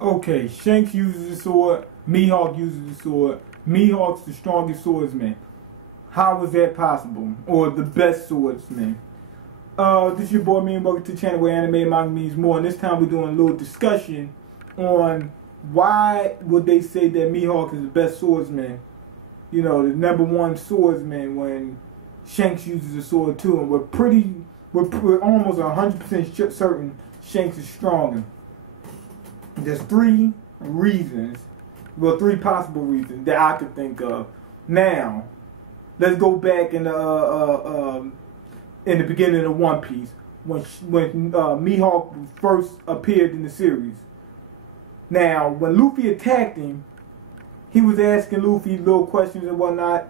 Okay, Shanks uses a sword. Mihawk uses a sword. Mihawk's the strongest swordsman. How is that possible? Or the best swordsman? This is your boy Me, and welcome to the channel where anime and manga means more. And this time we're doing a little discussion on why would they say that Mihawk is the best swordsman. You know, the #1 swordsman when Shanks uses a sword too. And we're almost 100% certain Shanks is stronger. There's three reasons, well, three possible reasons that I could think of. Now, let's go back in the beginning of One Piece when Mihawk first appeared in the series. Now, when Luffy attacked him, he was asking Luffy little questions and whatnot.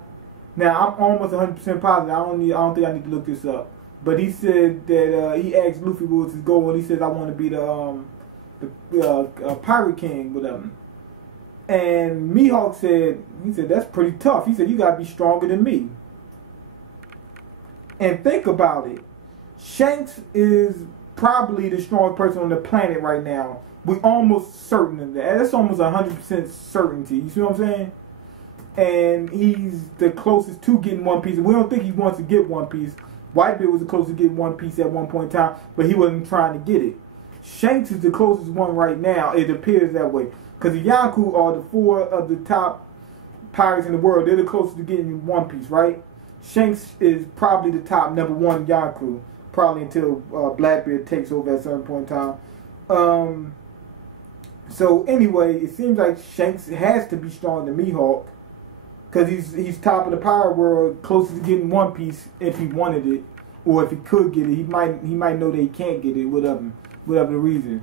Now, I'm almost 100% positive. I don't think I need to look this up. But he said that he asked Luffy what was his goal, and he said, "I want to be the Pirate King," whatever. And Mihawk said, "That's pretty tough." He said, "You gotta be stronger than me." And think about it. Shanks is probably the strongest person on the planet right now. We're almost certain of that. That's almost 100% certainty. You see what I'm saying? And he's the closest to getting One Piece. We don't think he wants to get One Piece. Whitebeard was the closest to getting One Piece at one point in time, but he wasn't trying to get it. Shanks is the closest one right now. It appears that way. Because the Yonkou are the 4 of the top pirates in the world. They're the closest to getting One Piece, right? Shanks is probably the top #1 Yonkou. Probably until Blackbeard takes over at a certain point in time. So anyway, it seems like Shanks has to be stronger than Mihawk. Because he's top of the pirate world, closest to getting One Piece if he wanted it. Or if he could get it. He might know that he can't get it, whatever the reason.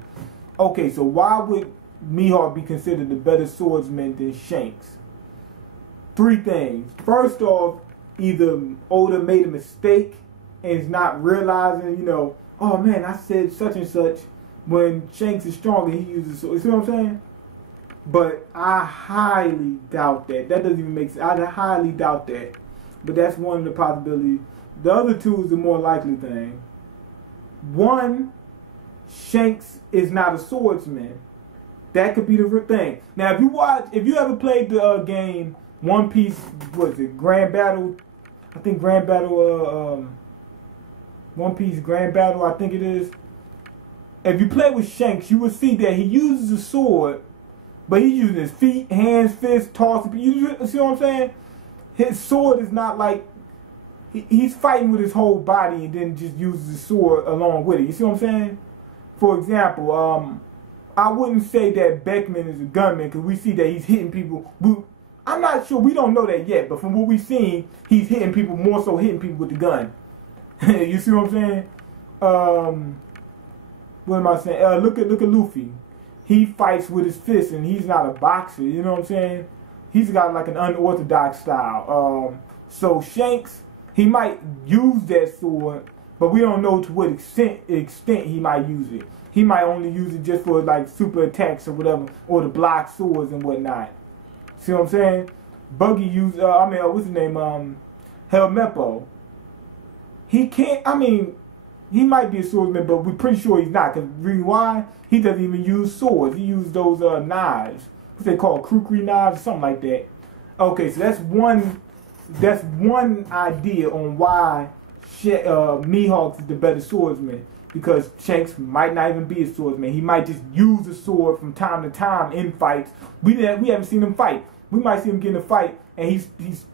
Okay, so why would Mihawk be considered the better swordsman than Shanks? 3 things. First off, either Oda made a mistake and is not realizing, oh man, I said such and such. When Shanks is stronger, he uses sword. You see what I'm saying? But I highly doubt that. That doesn't even make sense. I highly doubt that. But that's one of the possibilities. The other 2 is the more likely thing. 1, Shanks is not a swordsman. That could be the real thing. Now, if you ever played the game One Piece, what is it, Grand Battle? I think Grand Battle, One Piece Grand Battle, I think it is. If you play with Shanks, you will see that he uses a sword, but he uses his feet, hands, fists, tosses. You see what I'm saying? His sword is not like, he's fighting with his whole body and then just uses his sword along with it. You see what I'm saying? For example, I wouldn't say that Beckman is a gunman because we see that he's hitting people. I'm not sure. We don't know that yet. But from what we've seen, he's hitting people, more so hitting people with the gun. You see what I'm saying? What am I saying? Look at Luffy. He fights with his fists and he's not a boxer. You know what I'm saying? He's got like an unorthodox style. So Shanks, he might use that sword, but we don't know to what extent he might use it. He might only use it just for like super attacks or whatever, or to block swords and whatnot. See what I'm saying? Buggy used, what's his name? Helmeppo. He can't, he might be a swordsman, but we're pretty sure he's not. Because why? He doesn't even use swords. He used those knives. What's they called? Kukri knives, something like that. Okay, so that's one idea on why Mihawk is the better swordsman. Because Shanks might not even be a swordsman. He might just use a sword from time to time in fights. We haven't seen him fight. We might see him get in a fight and he's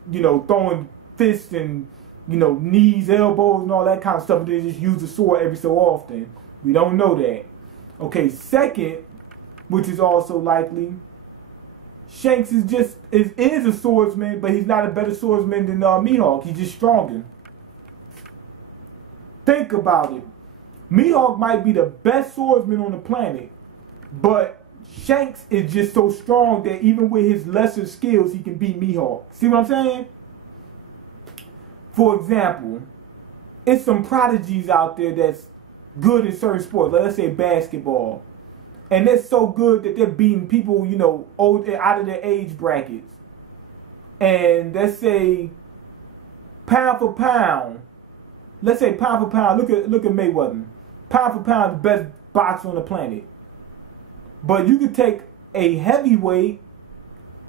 throwing fists and knees, elbows, and all that kind of stuff. They just use the sword every so often. We don't know that. Okay, second, which is also likely, Shanks is a swordsman, but he's not a better swordsman than Mihawk. He's just stronger. Think about it. Mihawk might be the best swordsman on the planet, but Shanks is just so strong that even with his lesser skills, he can beat Mihawk. See what I'm saying? For example, it's some prodigies out there that's good in certain sports. Let's say basketball. And they're so good that they're beating people, old, out of their age brackets. And let's say pound for pound. Let's say pound for pound. Look at Mayweather. Pound for pound, the best boxer on the planet. But you could take a heavyweight,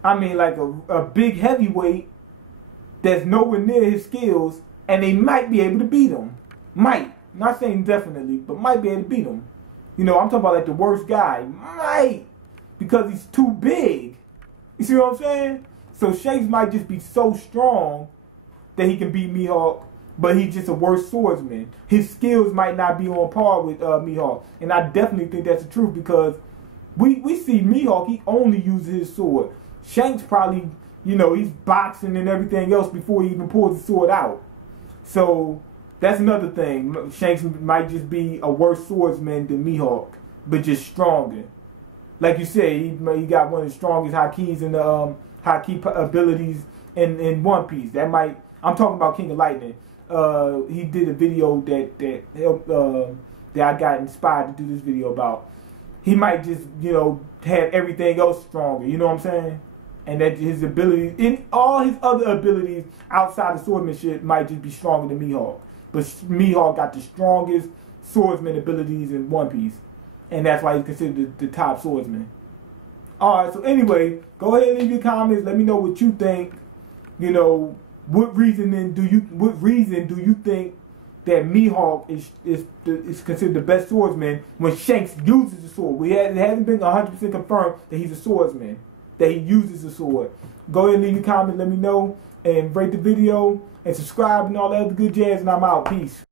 I mean like a big heavyweight that's nowhere near his skills, and they might be able to beat him. Might. Not saying definitely, but might be able to beat him. You know, I'm talking about like the worst guy. Might. Because he's too big. You see what I'm saying? So Shanks might just be so strong that he can beat Mihawk, but he's just a worse swordsman. His skills might not be on par with Mihawk. And I definitely think that's the truth, because we see Mihawk, he only uses his sword. Shanks probably, you know, he's boxing and everything else before he even pulls the sword out. So that's another thing. Shanks might just be a worse swordsman than Mihawk, but just stronger. Like you said, he got one of the strongest hakis and the haki abilities in One Piece. That might, I'm talking about King of Lightning. He did a video that helped, that I got inspired to do this video about. He might just, you know, have everything else stronger. You know what I'm saying? And that his abilities, in all his other abilities outside of swordsmanship, might just be stronger than Mihawk. But Mihawk got the strongest swordsman abilities in One Piece. And that's why he's considered the top swordsman. Alright, so anyway, go ahead and leave your comments. Let me know what you think. You know, what reason do you think that Mihawk is considered the best swordsman when Shanks uses the sword? It hasn't been 100% confirmed that he's a swordsman, that he uses the sword. Go ahead and leave your comments. Let me know. And rate the video. And subscribe and all that other good jazz. And I'm out. Peace.